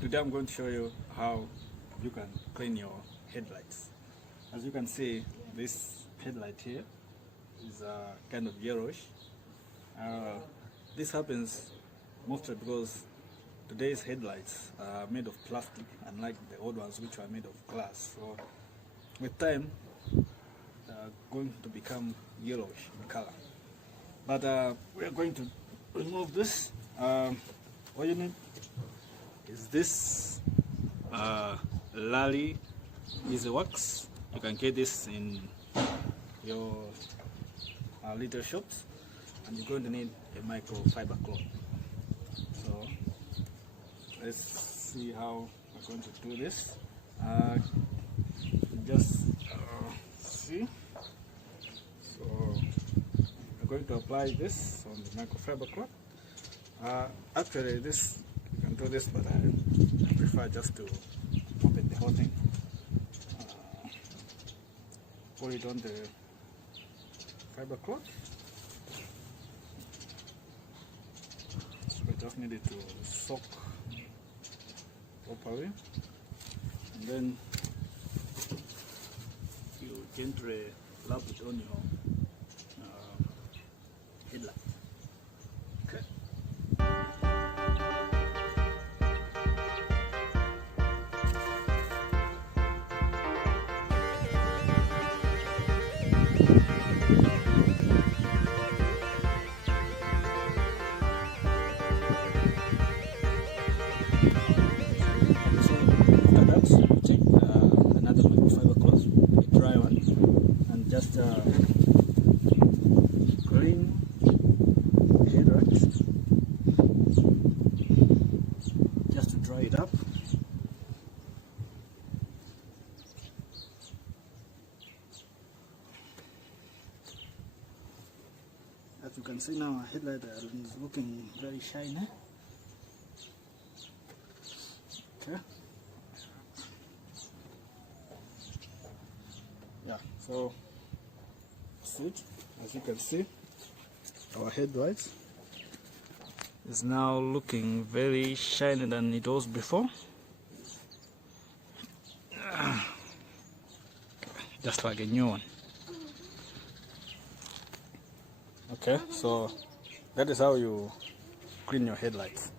Today I'm going to show you how you can clean your headlights. As you can see, this headlight here is kind of yellowish. This happens mostly because today's headlights are made of plastic, unlike the old ones which were made of glass. So with time, they're going to become yellowish in color. But we are going to remove this. What you need is this Lally Eazy wax. You can get this in your little shops, and you're going to need a microfiber cloth. So let's see how we're going to do this. Just see. So I'm going to apply this on the microfiber cloth. Actually, this you can do this, but I prefer just to open the whole thing. Put it on the fiber cloth. So I just need it to soak properly, and then you gently rub it on your headlight. Okay. Just clean the headlight, just to dry it up. As you can see now, our headlight is looking very shiny. Okay. Yeah, so it, as you can see, our headlights is now looking very shiny than it was before. Just like a new one. Okay, so that is how you clean your headlights.